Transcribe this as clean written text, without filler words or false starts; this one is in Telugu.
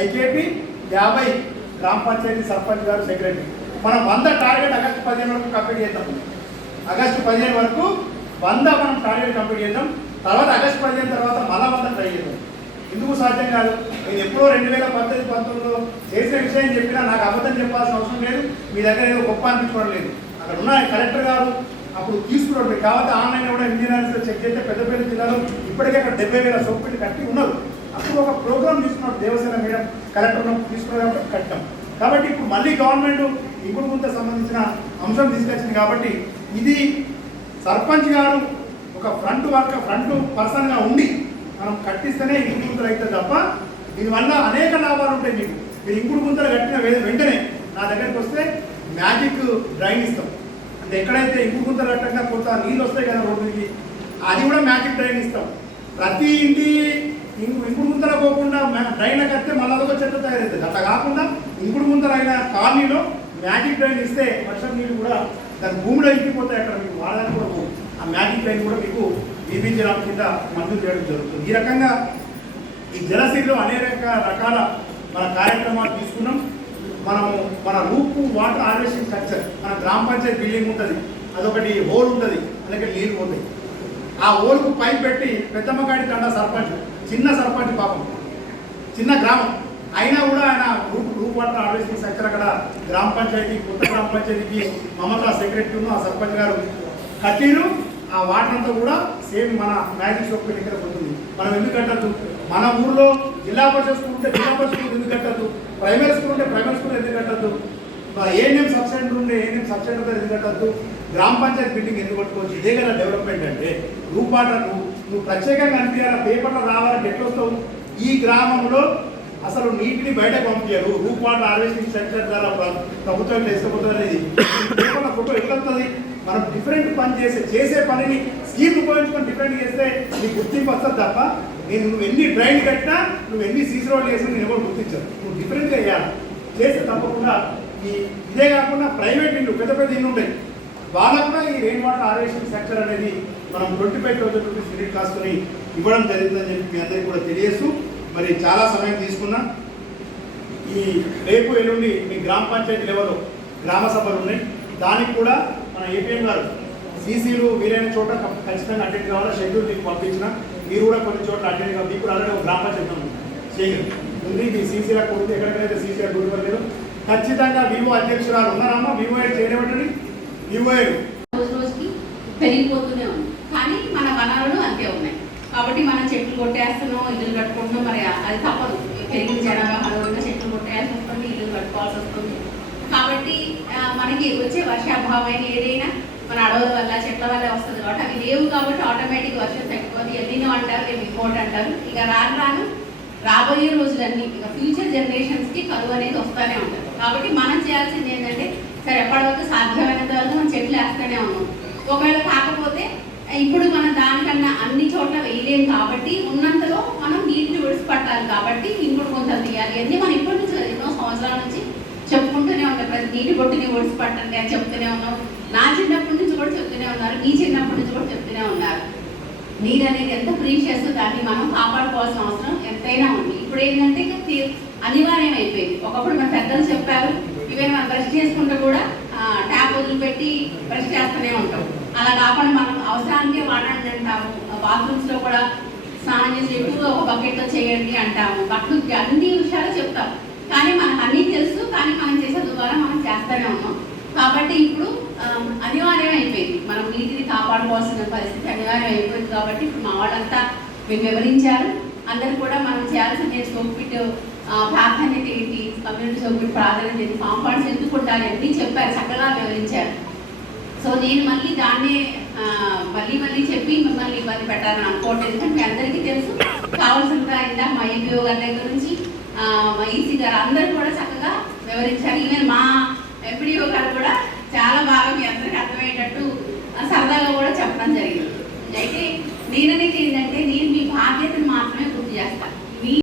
ఐకేపీ 50 గ్రామ పంచాయతీ సర్పంచ్ గారు సెక్రటరీ. మనం 100 టార్గెట్ ఆగస్టు 15 వరకు కంప్లీట్ చేద్దాం. ఆగస్టు 15 వరకు 100 మనం టార్గెట్ కంప్లీట్ చేద్దాం. తర్వాత ఆగస్టు 15 తర్వాత మళ్ళా 100 ట్రై చేద్దాం. ఎందుకు సాధ్యం కాదు? నేను ఎప్పుడో 2018-19లో చేసిన విషయం చెప్పినా నాకు అబద్ధం చెప్పాల్సిన అవసరం లేదు. మీ దగ్గర ఏదో గొప్ప అనిపించుకోవడం లేదు. అక్కడ ఉన్న కలెక్టర్ గారు అప్పుడు తీసుకున్నాడు. మీకు కాకపోతే ఆన్లైన్లో కూడా ఇంజనీర్స్ చెక్ చేస్తే పెద్దపల్లి జిల్లాలో ఇప్పటికే అక్కడ 70,000 సోపులు కట్టి ఉన్నారు. అప్పుడు ఒక ప్రోగ్రామ్ తీసుకున్నాడు దేవసేన మేడం కలెక్టర్ తీసుకున్నప్పుడు కట్టాం. కాబట్టి ఇప్పుడు మళ్ళీ గవర్నమెంట్ ఇంకుడు గుంత సంబంధించిన అంశం తీసుకొచ్చింది. కాబట్టి ఇది సర్పంచ్ గారు ఒక ఫ్రంట్ పర్సన్గా ఉండి మనం కట్టిస్తేనే ఇంకుడు గుంతలు అవుతుంది తప్ప దీనివల్ల అనేక లాభాలు ఉంటాయి. మీకు మీరు ఇంకుడు గుంతలు కట్టిన వెంటనే నా దగ్గరికి వస్తే మ్యాజిక్ డ్రైన్ ఇస్తాం. అంటే ఎక్కడైతే ఇంకుడు గుంతలు కట్టకుండా కొంత నీళ్ళు వస్తాయి కదా రోడ్డుకి, అది కూడా మ్యాజిక్ డ్రైన్ ఇస్తాం. ప్రతి ఇంటి ఇంకుడు గుంతలు పోకుండా డ్రైన్ కడితే మళ్ళీ అదొక చెత్త తయారవుతుంది. అట్లా కాకుండా ఇంకుడు గుంతలు అయిన కాలనీలో మ్యాజిక్ డ్రైన్ ఇస్తే వర్షం నీళ్ళు కూడా దాని భూమిలో ఇంకిపోతాయి. అక్కడ మీకు వాడడానికి కూడా పోదు. ఆ మ్యాజిక్ డ్రైన్ కూడా మీకు బీబీజీరామ్ కింద మంజూరు చేయడం జరుగుతుంది. ఈ రకంగా ఈ జలసిరిలో అనేక రకాల మన కార్యక్రమాలు తీసుకున్నాం. మన రూపు వాటర్ హార్వెస్టింగ్ స్ట్రక్చర్, మన గ్రామ పంచాయతీ బిల్డింగ్ ఉంటుంది, అదొకటి హోల్ ఉంటుంది, అందుకే నీళ్ళు పోతాయి. ఆ హోల్కు పైప్ పెట్టి పెద్దమ్మగాడి తండ సర్పంచ్, చిన్న సర్పంచ్ పాపం, చిన్న గ్రామం అయినా కూడా ఆయన రూప్ వాటర్ హార్వెస్టింగ్ స్ట్రక్చర్ అక్కడ గ్రామ పంచాయతీ, కొత్త గ్రామ పంచాయతీకి మమతా సెక్రటరీను ఆ సర్పంచ్ గారు కట్టిరు. ఆ వాటర్ అంతా కూడా సేమ్ మన మ్యాజిక్ షాప్ దగ్గర పోతుంది. మనం ఎందుకు కట్టద్దు? మన ఊర్లో జిల్లా పరిషత్ స్కూల్ ఉంటే జిల్లా పరిషత్ స్కూల్ ఎందుకు కట్టద్దు? ప్రైమరీ స్కూల్ ఉంటే ప్రైమరీ స్కూల్ ఎందుకు కట్టద్దు? ఏఎన్ఎం సబ్ సెంటర్ ఉంటే ఏఎన్ఎం సబ్ సెంటర్ ఎందుకు కట్టద్దు? గ్రామ పంచాయతీ బిల్డింగ్ ఎందుకు పట్టుకోవచ్చు? ఇదే కదా డెవలప్మెంట్ అంటే. రూప్ వాటర్ నువ్వు ప్రత్యేకంగా అనిపించాలా, పేపర్లో రావాలంటే ఎట్లా వస్తావు? ఈ గ్రామంలో అసలు నీటిని బయటకు పంపించారు. రూప్ వాటర్ హార్వెస్టింగ్ సెంటర్ ద్వారా ప్రభుత్వం తీసుకుపోతుంది అనేది పేపర్ల ఫోటో ఎట్లా వస్తుంది? మనం డిఫరెంట్ పని చేసే పనిని స్కీమ్ ఉపయోగించుకొని డిఫరెంట్ చేస్తే నీకు గుర్తింపు వస్తుంది తప్ప నువ్వు ఎన్ని డ్రైన్ కట్టినా, నువ్వు ఎన్ని సీసీ రోడ్లు వేసినా నేను ఎవరు గుర్తించారు. నువ్వు డిఫరెంట్గా వేయాలి. చేస్తే తప్పకుండా ఇదే కాకుండా ప్రైవేట్ ఇల్లు, పెద్ద పెద్ద ఇల్లు ఉంటాయి, వాళ్ళకు కూడా ఈ రెయిన్ వాటర్ హార్వెస్టింగ్ స్ట్రక్చర్ అనేది మనం 25,000 రూపీస్ యూనిట్ కాస్ట్ని ఇవ్వడం జరుగుతుందని చెప్పి మీ అందరికీ కూడా తెలియజేస్తూ, మరి చాలా సమయం తీసుకున్నా. ఈ రేపు ఎల్లుండి మీ గ్రామ పంచాయతీ లెవెల్లో గ్రామ సభలు ఉన్నాయి. దానికి కూడా మన ఏపీఎం గారు సీసీలు వీలైన చోట ఖచ్చితంగా అటెండ్ కావాలా. షెడ్యూల్ మీకు పంపించిన మీరు కూడా కొన్ని చోట్ల అటెండ్ కావాలి. మీకు కూడా ఆల్రెడీ ఒక గ్రామ పంచాయతీ ఉంది. మీ సీసీలా కొడుకు ఎక్కడికైతే సీసీఆర్ డ్యూటీ లేదు. ఖచ్చితంగా వివో అధ్యక్షురాలు ఉన్నారమ్మా, వివో చేయనివ్వండి. వివో రోజుకి పెరిగిపోతూనే ఉంది, కానీ మన వనరులు అంతే ఉన్నాయి. కాబట్టి మనం చెట్లు కొట్టేస్తున్నాం, ఇల్లు కట్టుకుంటున్నాం. మరి అది తప్పదు. పెరిగిన జనాభా అనుగుణంగా చెట్లు కొట్టేయాల్సి వస్తుంది, ఇల్లు కట్టుకోవాల్సి వస్తుంది. కాబట్టి మనకి వచ్చే వర్షాభావం ఏదైనా మన అడవుల వల్ల చెట్ల వల్ల వస్తుంది. కాబట్టి అవి లేవు కాబట్టి ఆటోమేటిక్ వర్షం తగ్గిపోతుంది. ఎల్లినో అంటారు, రేపు ఇంకోటి అంటారు. ఇక రాను రాబోయే రోజులన్నీ ఇక ఫ్యూచర్ జనరేషన్స్కి కరువు అనేది వస్తూనే ఉంటుంది. కాబట్టి మనం చేయాల్సింది ఏంటంటే, సరే ఎప్పటివరకు సాధ్యమైనంత వరకు మనం చెట్లు వేస్తూనే ఉన్నాం. ఒకవేళ కాకపోతే ఇప్పుడు మనం దానికన్నా అన్ని చోట్ల వేయలేము కాబట్టి ఉన్నంతలో మనం నీటిని విడిచిపట్టాలి. కాబట్టి ఇంకుడు గుంతలు తీయాలి అన్నీ మనం ఇప్పటి నుంచి ఎన్నో సంవత్సరాల నుంచి చెప్పుకుంటూనే ఉంటాం. ప్రతి నీటి బొట్టుని ఓడిసిపట్టండి అని చెప్తూనే ఉన్నాం. నా చిన్నప్పటి నుంచి కూడా చెప్తూనే ఉన్నారు, మీ చిన్నప్పటి నుంచి కూడా చెప్తూనే ఉన్నారు. నీరు అనేది ఎంత ప్రీషియస్, దాన్ని మనం కాపాడుకోవాల్సిన అవసరం ఎంతైనా ఉంది. ఇప్పుడు ఏంటంటే అనివార్యం అయిపోయింది. ఒకప్పుడు మన పెద్దలు చెప్పారు, ఇవే మనం బ్రష్ చేసుకుంటూ కూడా ట్యాప్ వదిలిపెట్టి బ్రష్ చేస్తూనే ఉంటాం. అలా కాకుండా మనం అవసరానికే వాడండి అంటాము. బాత్రూమ్స్లో కూడా స్నానం చేసి ఎక్కువగా ఒక బకెట్తో చేయండి అంటాము. బట్టలు అన్ని విషయాలు చెప్తాం. కానీ మనకు అన్నీ తెలుసు, కానీ మనం చేసే ద్వారా మనం చేస్తూనే ఉన్నాం. కాబట్టి ఇప్పుడు అనివార్యం అయిపోయింది. మనం నీటిని కాపాడుకోవాల్సిన పరిస్థితి అనివార్యం అయిపోయింది. కాబట్టి ఇప్పుడు మా వాళ్ళంతా మేము వివరించారు. అందరూ కూడా మనం చేయాల్సిన సోపిట్ ప్రాధాన్యత ఏంటి, కమ్యూనిటీ సోపిట్ ప్రాధాన్యత ఏంటి, కాంపౌండ్స్ ఎందుకు ఉండాలి అన్నీ చెప్పారు, చక్కగా వివరించారు. సో నేను మళ్ళీ దాన్నే మళ్ళీ చెప్పి మిమ్మల్ని ఇబ్బంది పెట్టాలని అనుకోవట్లేదు. ఎందుకంటే మీ అందరికీ తెలుసు. కావాల్సిన ఇందాక మా ఎంపీఓ గారి దగ్గర నుంచి మా ఈసీ గారు అందరూ కూడా చక్కగా వివరించారు. ఈవెన్ మా ఎంపీడీఓ గారు కూడా చాలా బాగా మీ అందరికీ అర్థమయ్యేటట్టు సరదాగా కూడా చెప్పడం జరిగింది. అయితే నేననేది ఏంటంటే, నేను మీ బాధ్యతను మాత్రమే గుర్తు చేస్తాను.